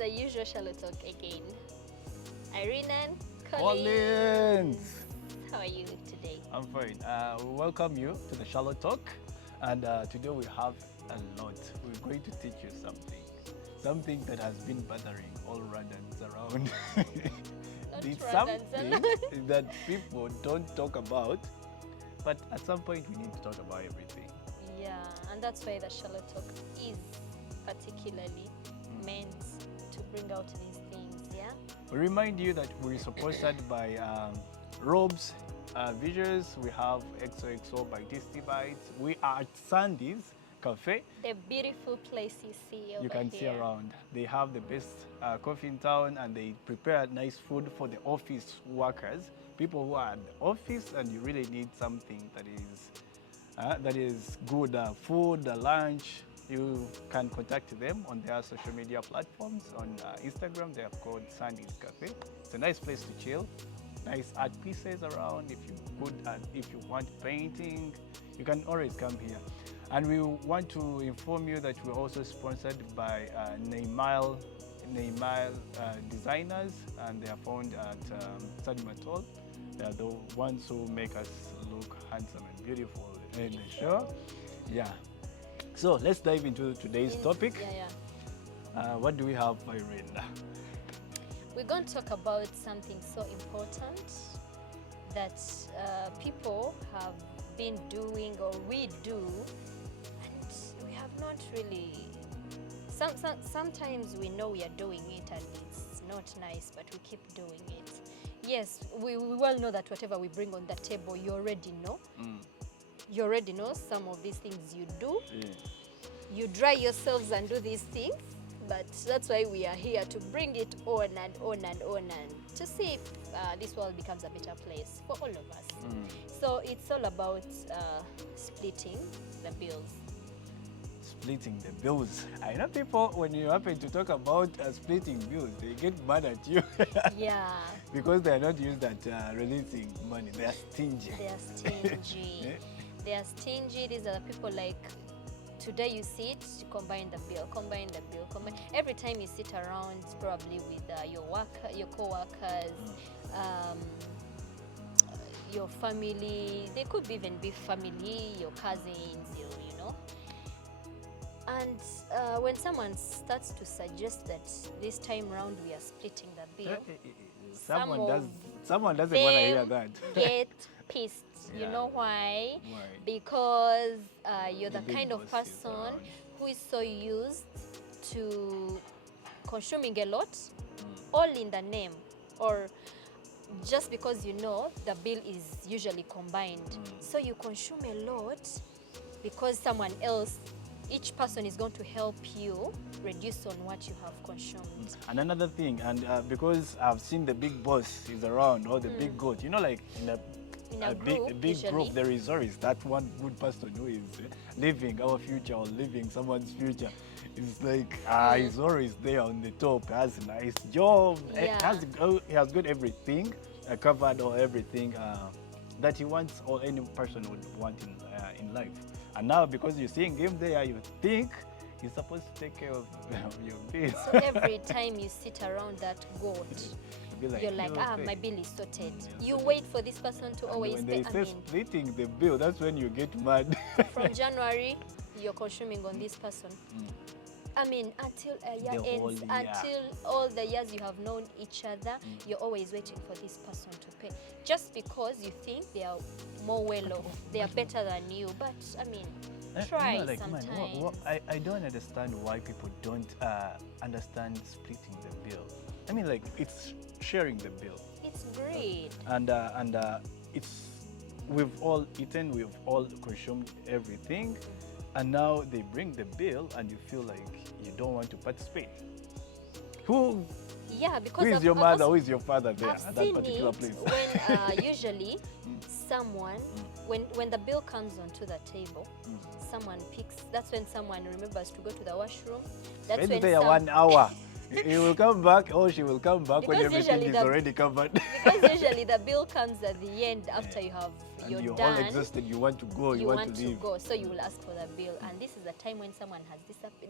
the usual Shallow Talk again. Irene and Collins. How are you today? I'm fine. We welcome you to the Shallow Talk, and today we have a lot. We're going to teach you something that has been bothering all radans around. It's something that people don't talk about, but at some point we need to talk about everything. Yeah, and that's why the Shallow Talk is particularly meant to bring out these things, yeah? We remind you that we're supported by Robes Visuals. We have XOXO by Tasty Bites. We are at Sandy's Cafe. The beautiful place you see over You can see around. They have the best coffee in town, and they prepare nice food for the office workers, people who are at the office and you really need something that is good food, lunch. You can contact them on their social media platforms. On Instagram, they are called Sandy's Cafe. It's a nice place to chill. Nice art pieces around. If you want painting, you can always come here. And we want to inform you that we're also sponsored by Neymar Designers, and they are found at Sadimatol. They are the ones who make us look handsome and beautiful in the show. Yeah. So let's dive into today's topic. What do we have, Irene? We're going to talk about something so important that people have been doing, or we do, and we have not really. Sometimes we know we are doing it and it's not nice, but we keep doing it. Yes, we well know that whatever we bring on the table, you already know. You already know some of these things you do. Yeah. You dry yourselves and do these things, but that's why we are here, to bring it on and on and on, and to see if this world becomes a better place for all of us. So it's all about splitting the bills. Splitting the bills. I know people, when you happen to talk about splitting bills, they get mad at you. Yeah. Because they are not used at releasing money. They are stingy. They are stingy. They are stingy. These are the people like, today you sit, you combine the bill. Every time you sit around, probably with your co-workers, your family. They could even be family, your cousins, you know. And when someone starts to suggest that this time round we are splitting the bill, someone doesn't want to hear that. Get pissed. You know why? Because you're the kind of person who is so used to consuming a lot, all in the name, or just because you know the bill is usually combined. So you consume a lot because someone else, each person is going to help you reduce on what you have consumed. And another thing, and because I've seen the big boss is around, or the big goat, you know, like in a big group, there is always that one good person who is living our future or living someone's future. It's like, he's always there on the top, has a nice job, he has got everything covered, or everything that he wants, or any person would want in life. And now, because you're seeing him there, you think he's supposed to take care of your bill. So every time you sit around that goat, you're like, my bill is sorted. You wait for this person to always pay. When they say splitting the bill, that's when you get mad. From January, you're consuming on this person. I mean, until a year ends, until all the years you have known each other, you're always waiting for this person to pay. Just because you think they are more well off, they are better than you. But, I mean, try sometimes. Man, I don't understand why people don't understand splitting the bill. I mean, like, it's sharing the bill. It's great. And we've all eaten, we've all consumed everything. And now they bring the bill and you feel like you don't want to participate. Who is your mother, who is your father there at that particular place? When usually someone, when the bill comes onto the table, someone picks, that's when someone remembers to go to the washroom. That's when there 1 hour. He will come back, or she will come back when Because everything usually is the- already covered. Because usually the bill comes at the end after you have And you're you're all done. exhausted, you want to go, you want to leave. go, so you will ask for the bill, and this is the time when someone has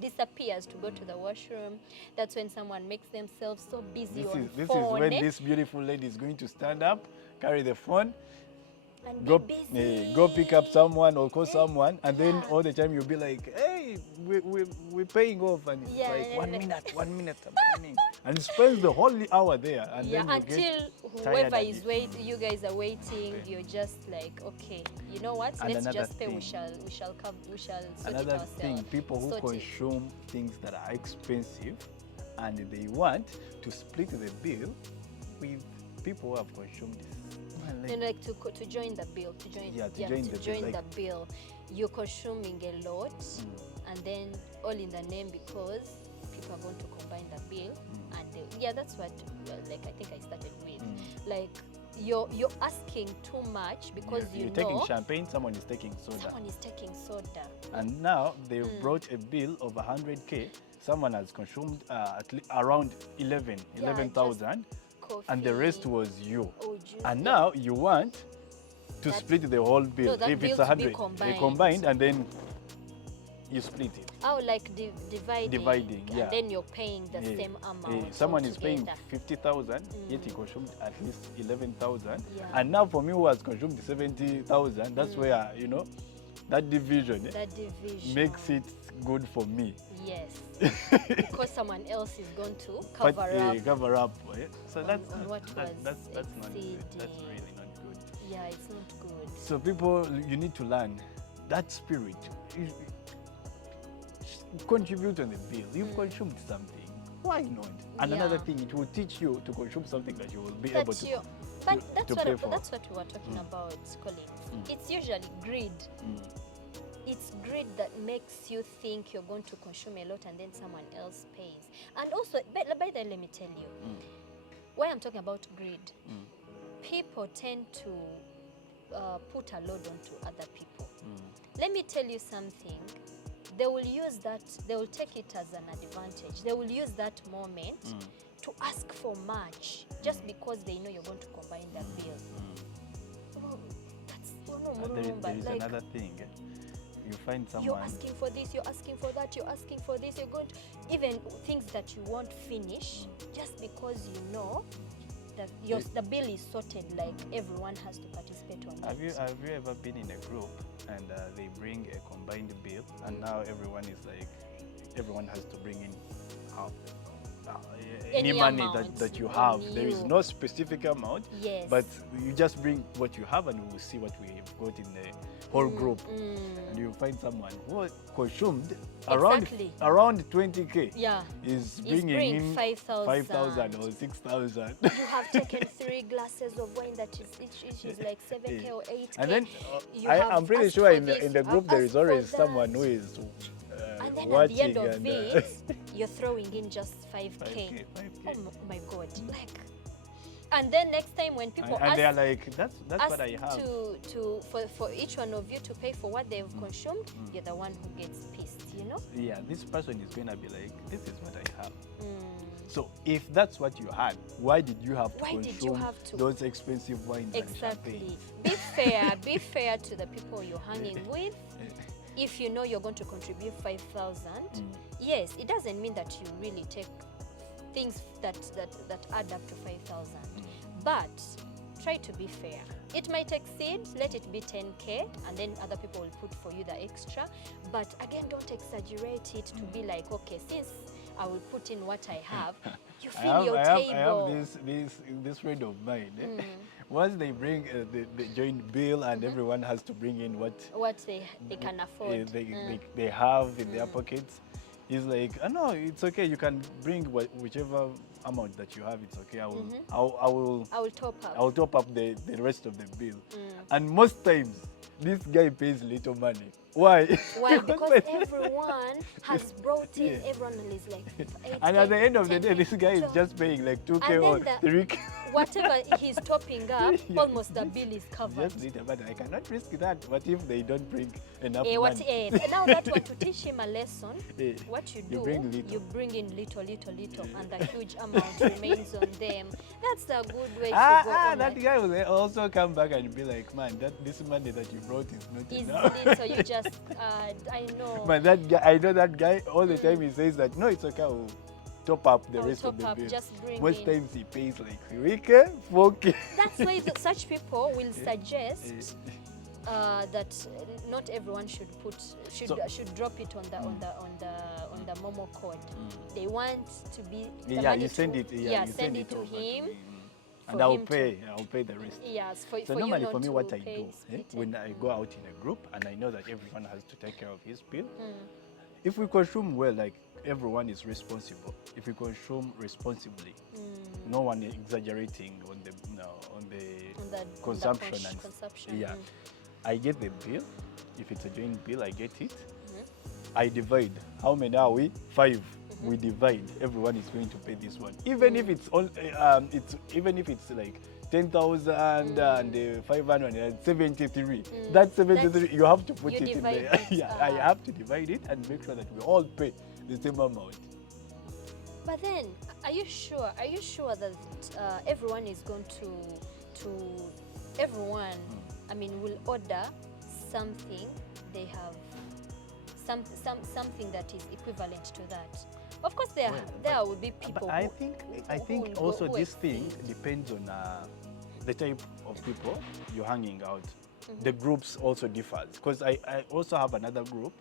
disappears to go to the washroom. That's when someone makes themselves so busy on This phone, is when this beautiful lady is going to stand up, carry the phone, and go, be busy. go pick up someone or call someone, and then Yeah. all the time you'll be like, hey, we're paying off, and it's Yeah, like and 1 then- minute, 1 minute, I'm coming. And spends the whole hour there, and Yeah, then you until get whoever tired is and waiting, you guys are waiting. Okay. You're just like, okay, you know what? And Let's another just pay. thing. We shall sort it Another ourselves. thing, people who Sort it. consume things that are expensive and they want to split the bill with people who have consumed this. Man, like, And like to join the bill, to join like- the bill, you're consuming a lot, and then all in the name because people are going to combine the bill, and yeah, that's what like I think I started with, like you're asking too much because you're you taking know champagne, someone is taking soda. someone is taking soda. And now they've brought a bill of 100K. Someone has consumed around 11,000, Coffee, and the rest was you. oh, juice, And yeah. now you want to That- split the whole bill. No, that If bill it's to be 100, combined. combined, and then you split it. Oh, like dividing, yeah. and then you're paying the Yeah. same amount. Someone is paying altogether. 50,000, yet he consumed at least 11,000. Yeah. And now for me who has consumed 70,000, that's where, that division That division makes it good for me. Yes, because someone else is going to But, cover up. cover up. So on- that's on not, what that's was not good. That's exceeding. really not good. Yeah, it's not good. So people, you need to learn that spirit. Contribute on the bill. You've consumed something. Why not? And another Yeah. thing, it will teach you to consume something that you will be able That's to. your, but to that's pay what for. that's what we were talking about, Colin. It's usually greed. It's greed that makes you think you're going to consume a lot and then someone else pays. And also, by the way, let me tell you, why I'm talking about greed. People tend to put a load onto other people. Let me tell you something. They will use that, they will take it as an advantage. They will use that moment to ask for much just because they know you're going to combine the bill. Oh, that's, There is like, another thing. You find you're someone. asking for this, you're asking for that, you're asking for this, you're going to, even things that you won't finish just because you know that the bill is sorted, like everyone has to participate on Have it. you ever been in a group and they bring a combined bill, and now everyone is like, everyone has to bring in half, any Any money amount that you on have. There is you. no specific amount, Yes. but you just bring what you have, and we will see what we have got in the whole group. And you find someone who consumed Exactly. around 20K. Yeah. Is He's bringing in 5,000. 5,000 or 6,000. You have taken 3 glasses of wine that is each is like 7K or 8K. And then You have I'm pretty asked sure for in the this, in the you group have there is asked for always that. someone who is And then at watching the end of and, it, you're throwing in just 5K. 5K. Oh my God! Like, and then next time when people and they are ask, like, that's what I have. for each one of you to pay for what they've consumed, you're the one who gets pissed. You know? Yeah, this person is going to be like, this is what I have. So if that's what you had, why did you have to Why did you consume have to? those expensive wines and Exactly. champagne? Be fair. Be fair to the people you're hanging with. If you know you're going to contribute 5,000, yes, it doesn't mean that you really take things that add up to 5,000. But try to be fair. It might exceed, let it be 10K, and then other people will put for you the extra. But again, don't exaggerate it to be like, okay, since I will put in what I have, you fill your table. I have this friend of mine. Once they bring the joint bill and everyone has to bring in what they can afford. they have in their pockets, he's like, oh, no, it's okay. You can bring whichever amount that you have. It's okay. I will top up. I will top up the rest of the bill. And most times, this guy pays little money. Why? Why? Because everyone has brought in, everyone is like 8, and at the end of the 10, day, this guy is 12. just paying like 2K And or then 3K. whatever he's topping up, almost the bill is covered. Just little, but I cannot risk that. What if they don't bring enough What, money? now that one, to teach him a lesson, what you do, you bring in little, and the huge amount remains on them. That's a good way to go on. That guy will also come back and be like, man, this money that you brought is not enough. So you just, I know. But that guy, I know that guy all the time. He says that no, it's okay. I'll top up the rest of the bill. Just bring Most in. times he pays like 3K, 4K. That's why such people will suggest that not everyone should drop it on the Momo code. They want to be you send it. Send it to him. And I'll pay the rest. Yes, so normally for me, what I do when I go out in a group and I know that everyone has to take care of his bill, if we consume well, like everyone is responsible. If we consume responsibly, no one exaggerating on the consumption. I get the bill. If it's a joint bill, I get it. I divide. How many are we? 5. We divide. Everyone is going to pay this one, even if it's all. Even if it's like 10,000 and 573. That 73 you have to put it in there. I have to divide it and make sure that we all pay the same amount. But then, are you sure? Are you sure that everyone is going to everyone? I mean, will order something. They have something that is equivalent to that. Of course, there will be people. But I think also this thing depends on the type of people you're hanging out. The groups also differs, because I also have another group.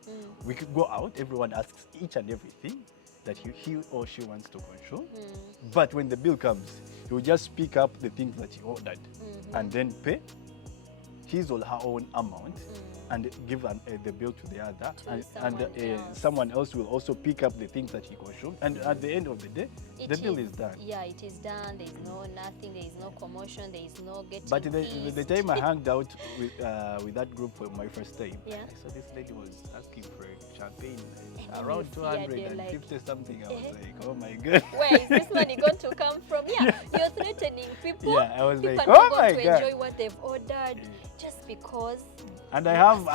We could go out. Everyone asks each and everything that he or she wants to consume. But when the bill comes, he will just pick up the things that he ordered and then pay his or her own amount and give the bill to the other, someone else will also pick up the things that he consumed, and at the end of the day, the bill is done. Yeah, it is done. There is nothing. There is no commotion. There is no getting. But the time I hung out with that group for my first time, I saw this lady was asking for champagne around 250 something. I was like, oh my god, where is this money going to come from? Yeah, you're threatening people. Yeah, I was people like, oh my god, to enjoy what they've ordered just because. And I have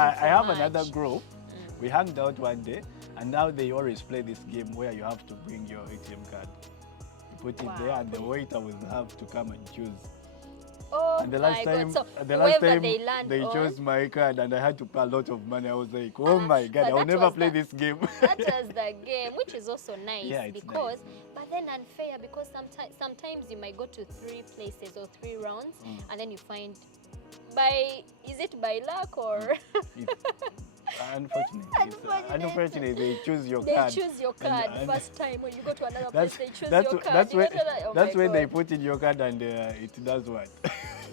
another group. We hung out one day, and now they always play this game where you have to bring your ATM card. You put it there, and the waiter will have to come and choose. Oh, and the last time, so they chose my card, and I had to pay a lot of money. I was like, oh my god, I'll never play this game. That was the game, which is also nice. Yeah, because, nice. But then unfair, because sometimes you might go to 3 places or 3 rounds, and then you find is it by luck or? Unfortunately, they choose your card. They choose your card first time. When you go to another place, they choose your card. That's when they put in your card and it does what?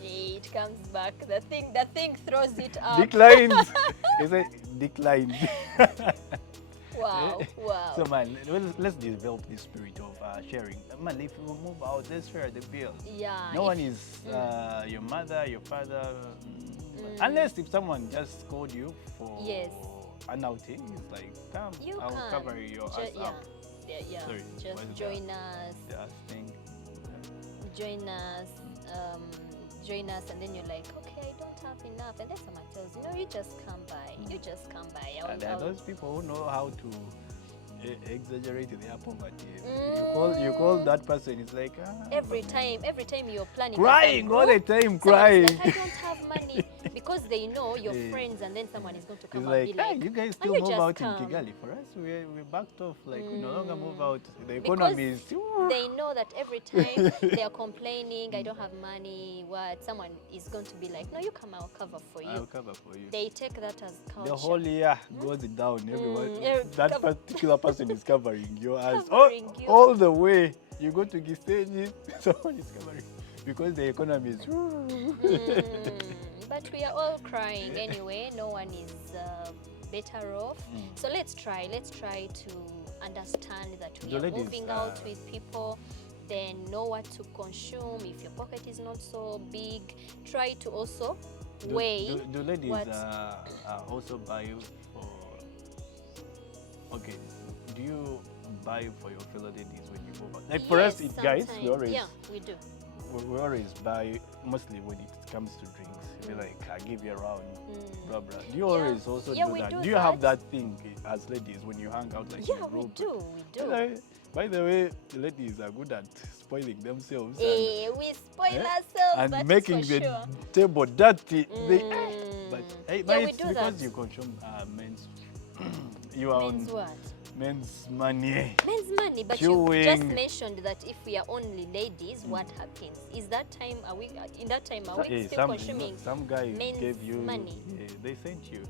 It comes back. The thing throws it up. Declines. Is it declines? Wow. So man, let's develop this spirit of sharing. Man, if we move out, let's share the bill. Yeah. No one is your mother, your father. Unless if someone just called you for an outing, it's like, come, I'll cover your ass up. Yeah. Sorry, just join us. Join us, and then you're like, okay, I don't have enough, and then someone tells you, no, you just come by. And there are those people who know how to exaggerate their poverty. You call that person, it's like every time you're planning, crying all the time, crying. Like, I don't have money, because they know your friends, and then someone is going to come and be like, you guys still move out in Kigali. For us, we're backed off. Like we no longer move out. The economy is. They know that every time they are complaining, I don't have money. What? Someone is going to be like, no, you come, I'll cover for you. I'll cover for you. They take that as culture. The whole year goes down. Everyone, that particular person is covering your ass all the way. You go to Gisenyi, someone is covering because the economy is. But we are all crying anyway. No one is better off. So let's try to understand that we are moving out with people. Then know what to consume. If your pocket is not so big, try to also weigh. Do ladies also buy for buy for your fellow ladies when you go out? Like for us, guys, we always we do. We always buy mostly when it comes to drinks. We're like, I give you around, blah blah. Do you always also do that? Do you have that thing as ladies when you hang out like in a group? We do. Like, by the way, the ladies are good at spoiling themselves. We spoil ourselves, and that's making for the sure. table dirty. But we it's do because that. you consume men's. You are Men's on what? men's money. Men's money, but you just mentioned that if we are only ladies, what happens? Is that time, are we still consuming some guy men's gave you money? They sent you.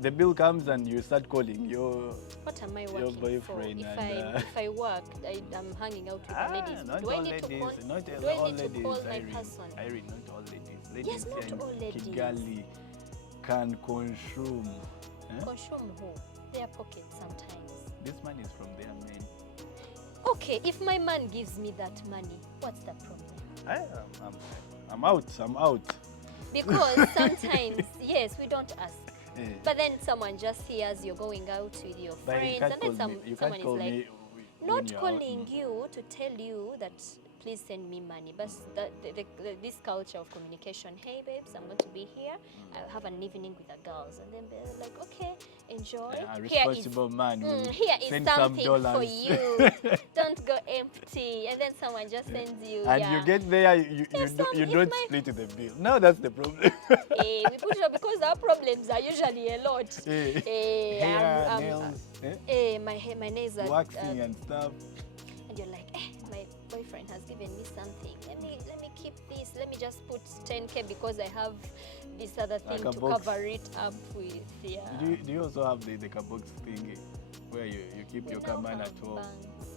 The bill comes and you start calling your What am I your working boyfriend for? and, If I work, I'm hanging out with the ladies. not Do I all need ladies, to call? not Do all I need to ladies, call my Irene. person? Irene, not all ladies. Yes, Ladies not here in all ladies. Kigali can consume. Consume who? Their pockets sometimes. This money is from their men. Okay, if my man gives me that money, what's the problem? I'm out. Because sometimes, yes, we don't ask. But then someone just hears you're going out with your friends, and then someone is like, not calling you to tell you that please send me money, but this culture of communication. Hey babes, I'm going to be here. I'll have an evening with the girls, and then they're like, okay, enjoy. A responsible man. Here is send something some for you. Don't go empty. And then someone just sends you. And you get there, you don't split the bill. No, that's the problem. We put it up because our problems are usually a lot. Hair, nails, my nails are waxing and stuff. And you're like, my boyfriend has given me something. Let me keep this. Let me just put 10K because I have this other thing to cover it up with. Yeah. Do you also have the box thing where you keep your command at home?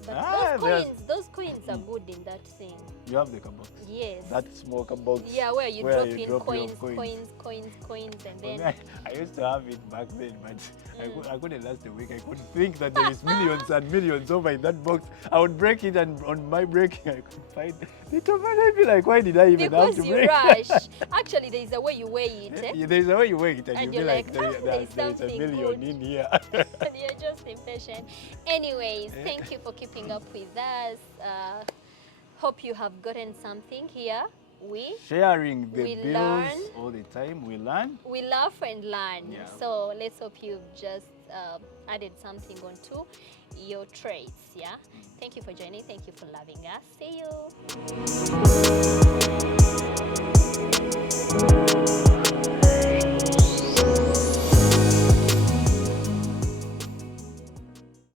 But those coins are good in that thing. You have the box? Yes. That small box. Yeah, where you drop in coins, and then. I used to have it back then, but I couldn't last a week. I could think that there is millions and millions over in that box. I would break it, and on my breaking, I could find the tomato. I'd be like, why did I even have to break? Because you rush. Actually, there is a way you weigh it. Yeah, there is a way you weigh it, and you're like, there is a million good in here. And you're just impatient. Anyways, thank you for keeping up with us. Hope you have gotten something here. Sharing the bills learn. All the time. We learn. We laugh and learn. Yeah. So let's hope you've just added something onto your traits. Yeah. Thank you for joining. Thank you for loving us. See you.